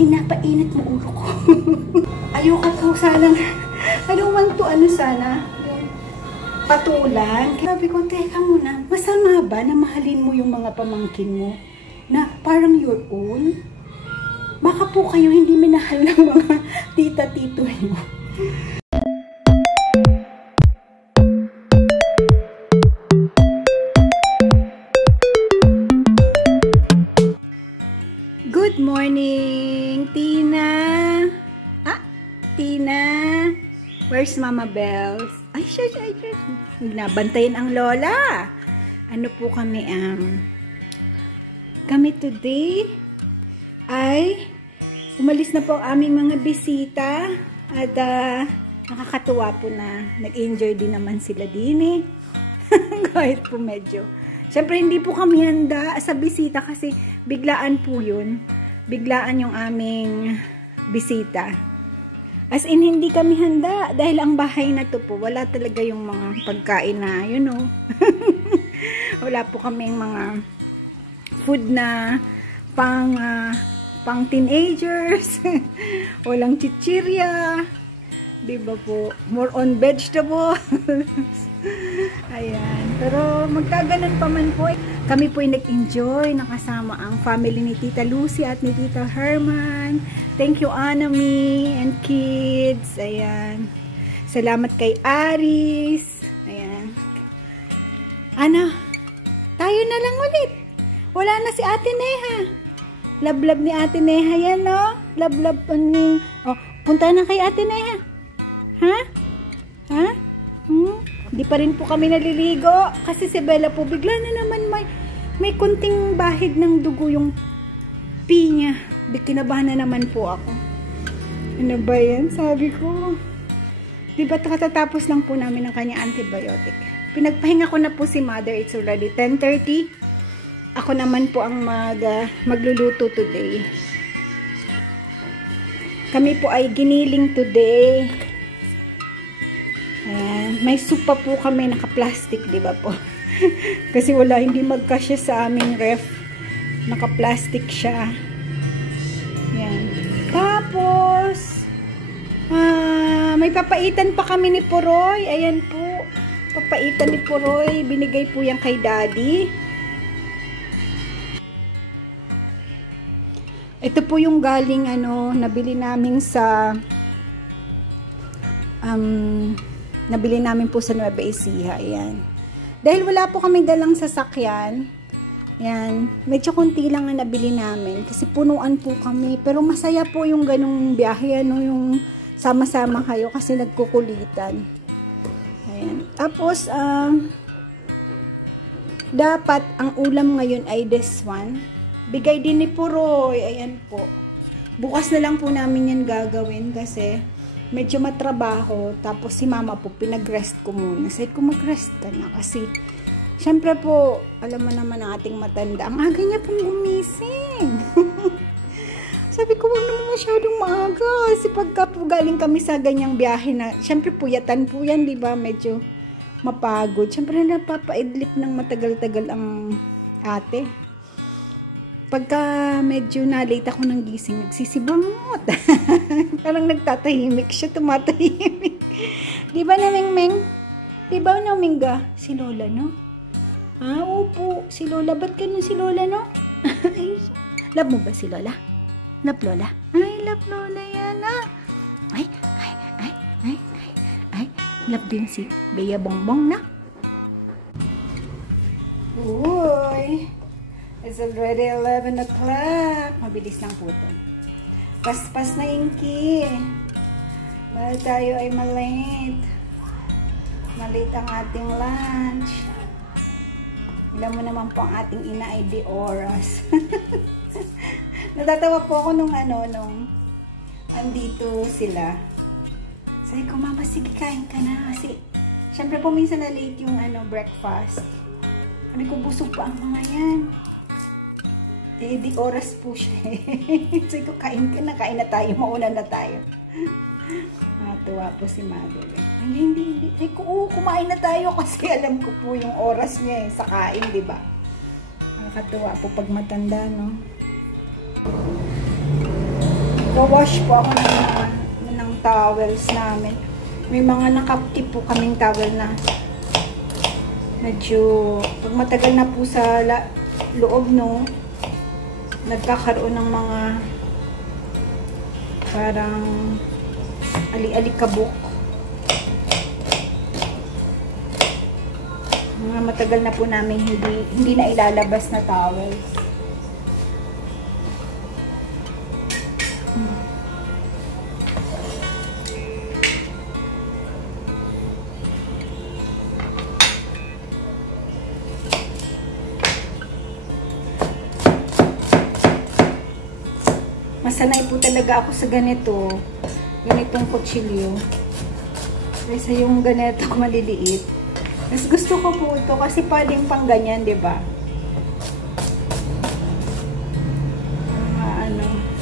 Inapainit mo ulo ko. Ayoko po sana. I don't want to sana. Patulan. Sabi ko, teka muna. Masama ba na mahalin mo yung mga pamangkin mo? Na parang your own? Baka po kayo hindi minahal ng mga tita-tito mo. Good morning, Tina. Tina. Where's Mama Bells? Ay, siya. Nabantayin ang lola. Ano po kami, kami today ay umalis na po ang aming mga bisita at nakakatuwa po na nag-enjoy din naman sila din kahit po medyo. Siyempre hindi po kami handa sa bisita kasi biglaan po yun. Biglaan yung aming bisita. As in hindi kami handa dahil ang bahay na to po wala talaga yung mga pagkain na wala po kaming mga food na pang teenagers. Walang chichirya. Diba po? More on vegetables. Ayan. Pero magkaganon pa man po. Kami po ay nag-enjoy. Nakasama ang family ni Tita Lucy at ni Tita Herman. Thank you, Anami and kids. Ayan. Salamat kay Aris. Ayan. Ano? Tayo na lang ulit. Wala na si Ate Neha. Love-love ni Ate Neha yan, no? Love-love po ni... Oh, punta na kay Ate Neha. Ha? Ha? Di pa rin po kami naliligo. Kasi si Bella po, bigla na naman may kunting bahid ng dugo yung pee niya. Kinabahan na naman po ako. Ano ba yan? Sabi ko. Di ba katatapos lang po namin ang kanya antibiotic. Pinagpahinga ko na po si Mother. It's already 10:30. Ako naman po ang magluluto today. Kami po ay giniling today. Ayan. May soup pa po kami naka-plastic, di ba po? Kasi wala, hindi magkasya sa aming ref. Naka-plastic siya. Ayan. Tapos, may papaitan pa kami ni Puroy. Ayan po. Papaitan ni Puroy. Binigay po yan kay Daddy. Ito po yung galing nabili namin sa nabili namin po sa Nueva Ecija. Ayan. Dahil wala po kami dalang sasakyan. Ayan. Medyo konti lang ang nabili namin kasi punuan po kami. Pero masaya po yung ganung biyahe yung sama-sama kayo kasi nagkukulitan. Ayan. Tapos dapat ang ulam ngayon ay this one. Bigay din ni Puroy. Ayan po. Bukas na lang po namin yan gagawin kasi medyo matrabaho. Tapos si Mama po, pinag-rest ko muna. Sabi ko, mag-rest ka na kasi syempre po, alam mo naman ang ating matanda. Ang aga niya pong gumising. Sabi ko, wag naman masyadong maaga. Kasi pagka po galing kami sa ganyang biyahe na, syempre puyatan po yan, di ba? Medyo mapagod. Syempre napapaidlip ng matagal-tagal ang ate. Pagka medyo na-late ako ng gising, nagsisibangot. Parang nagtatahimik siya, tumatahimik. Di ba na Ming? Di ba na Mingga? Si Lola, no? Opo. Si Lola. Ba't ganun si Lola, no? Love mo ba si Lola? Love Lola? Ay, love Lola yan, Ay. Love din si Bea Bongbong, na? Uy. It's already 11 o'clock. Mabilis lang po ito. Paspas na Inky. Mahal tayo ay malate. Malate ang ating lunch. Alam mo naman po ang ating ina ay di oras. Natatawa po ako nung andito sila. Sabi ko, Mama, sige kain ka na. Kasi, syempre po minsan na late yung breakfast. Sabi ko, busog pa ang mga yan. Di oras po siya. Sabi ko, kain ka na, kain na tayo, mauna na tayo. Natuwa po si Mother. Hindi. Sabi ko, kumain na tayo kasi alam ko po yung oras niya sa kain, di ba? Nakakatuwa po pag matanda, no? Magwawash po ako ng towels namin. May mga nakaptip po kaming towel na medyo pag matagal na po sa loob, no, nagkakaroon ng mga parang ali-alikabok. Mga matagal na po namin hindi na ilalabas na towels. Masanay po talaga ako sa ganitong kutsilyo. Kasi yung ganito maliliit. Mas gusto ko po ito kasi pwedeng pang ganyan, 'di ba?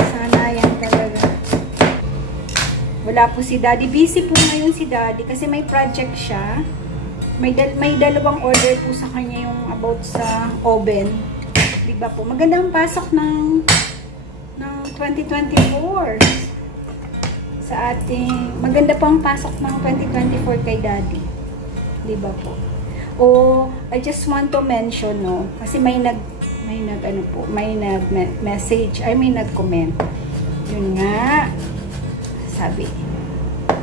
Sana yan talaga. Wala po si Daddy. Busy po ngayon si Daddy kasi may project siya. May dalawang order po sa kanya yung about sa oven. 'Di ba po? Magandang pasok ng 2024 sa ating maganda pang pasok ng 2024 kay Daddy, di ba po? I just want to mention, no, kasi may nag-message, may nag-comment. Yun nga, sabi,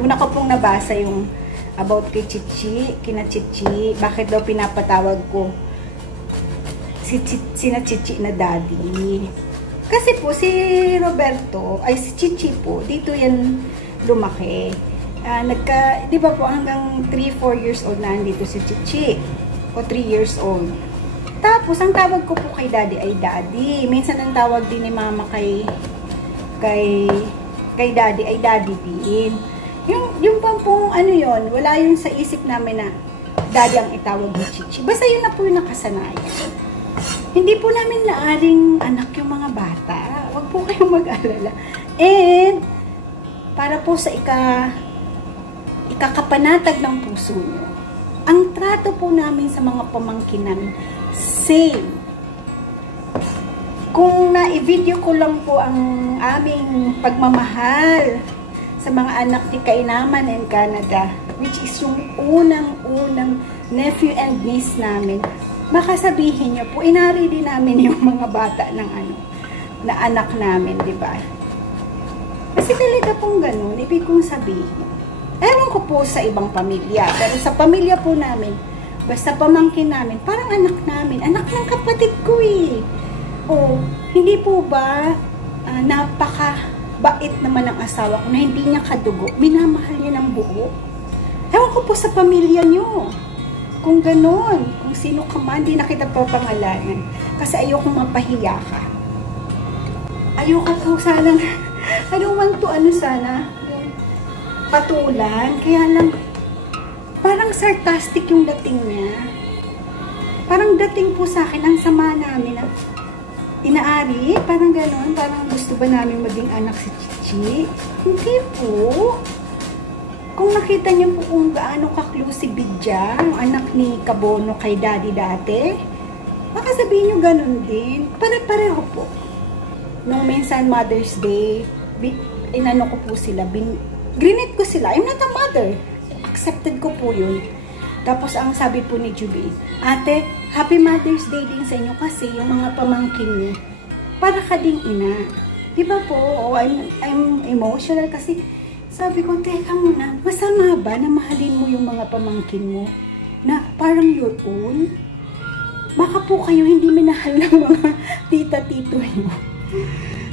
una ko pong nabasa yung about kay Chichi, kina Chichi, bakit daw pinapatawag ko sina Chichi na Daddy. Kasi po, si Roberto, si Chichi po, dito yan lumaki. Di ba po, hanggang 3-4 years old na dito si Chichi. O 3 years old. Tapos, ang tawag ko po kay Daddy ay Daddy. Minsan, ang tawag din ni Mama kay Daddy ay Daddy din. Yung pong yun, wala yun sa isip namin na Daddy ang itawag ni Chichi. Basta yun na po yung nakasanayan. Hindi po namin naaring anak yung mga bata. Huwag po kayong mag-alala. And, para po sa ikakapanatag ng puso nyo, ang trato po namin sa mga pamangkin namin, same. Kung na-video ko lang po ang aming pagmamahal sa mga anak ni Kainaman in Canada, which is yung unang nephew and niece namin, baka sabihin nyo po, inari din namin yung mga bata ng na anak namin, di ba? Kasi talaga pong ganun, ibig kong sabihin. Ewan ko po sa ibang pamilya, pero sa pamilya po namin, basta pamangkin namin, parang anak namin, anak ng kapatid ko eh. Hindi po ba napaka-bait naman ang asawa ko na hindi niya kadugo, minamahal niya ng buo? Ewan ko po sa pamilya nyo. Kung ganon, kung sino ka man, di na kita papangalanan. Kasi ayokong mapahiya ka. Ayoko po sana, I don't want to patulan. Kaya lang, parang sarcastic yung dating niya. Parang dating po sa akin, ang sama namin na inaari, parang ganon, parang gusto ba namin maging anak si Chichi? Hindi po. Kung nakita niyo po kung gaano ka-close si Bidya, yung anak ni Kabono kay Daddy dati, baka sabihin niyo ganun din. Pare-pareho po. Nung minsan Mother's Day, inano ko po sila, grinit ko sila. I'm not a mother. Accepted ko po yun. Tapos ang sabi po ni Juby, Ate, Happy Mother's Day din sa inyo kasi yung mga pamangkin niyo, para ka ding ina. Diba po? I'm emotional kasi sabi ko, teka muna, masama ba na mahalin mo yung mga pamangkin mo na parang your own? Baka po kayo hindi minahal ng mga tita-tito nyo.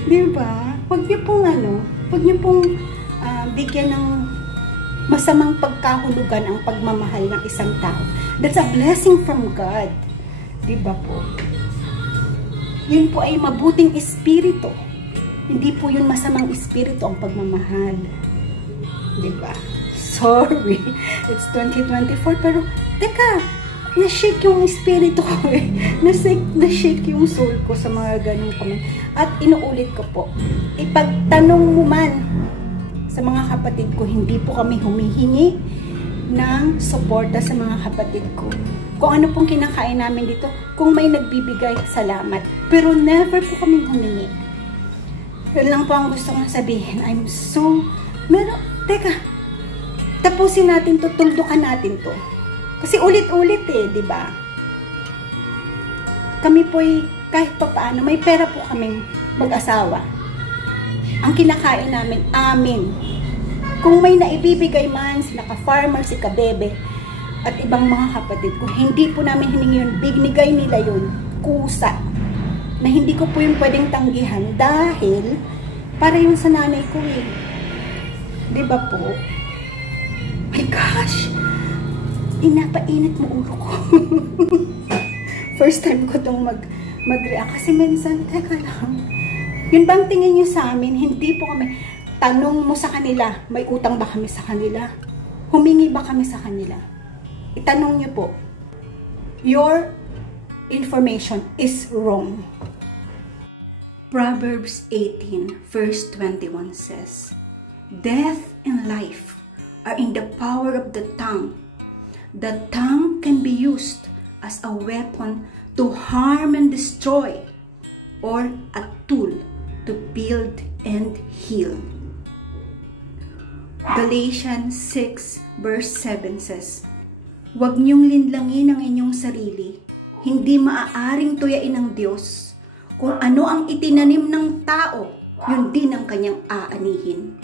Diba? Huwag niyo pong bigyan ng masamang pagkahulugan ang pagmamahal ng isang tao. That's a blessing from God. Diba po? Yun po ay mabuting espiritu. Hindi po yun masamang espiritu ang pagmamahal. Diba? Sorry. It's 2024 pero teka, na-shake yung espiritu ko eh. Na-shake yung soul ko sa mga ganong comment. At inuulit ko po, ipagtanong mo man sa mga kapatid ko, hindi po kami humihingi ng suporta sa mga kapatid ko. Kung ano pong kinakain namin dito, kung may nagbibigay, salamat. Pero never po kami humingi. Yun lang po ang gusto kong sabihin. Teka, tapusin natin to, tuldukan natin to. Kasi ulit-ulit di ba? Kami po'y kahit pa paano, may pera po kaming mag-asawa. Ang kinakain namin, amin. Kung may naibibigay man, si naka-farmer, si kabebe, at ibang mga kapatid, kung hindi po namin hiningi yun, bignigay nila yun, kusa, na hindi ko po yung pwedeng tanggihan dahil para yun sa nanay ko Diba po? My gosh! Inapainit mo ulo ko. First time ko itong mag-react. Kasi minsan, teka lang. Yun bang tingin nyo sa amin? Hindi po kami. Tanong mo sa kanila, may utang ba kami sa kanila? Humingi ba kami sa kanila? Itanong nyo po. Your information is wrong. Proverbs 18 verse 21 says, Death and life are in the power of the tongue. The tongue can be used as a weapon to harm and destroy, or a tool to build and heal. Galatians 6 verse 7 says, Huwag niyong linlangin ang inyong sarili. Hindi maaaring tuyain ng Diyos. Kung ano ang itinanim ng tao, yun din ang kanyang aanihin.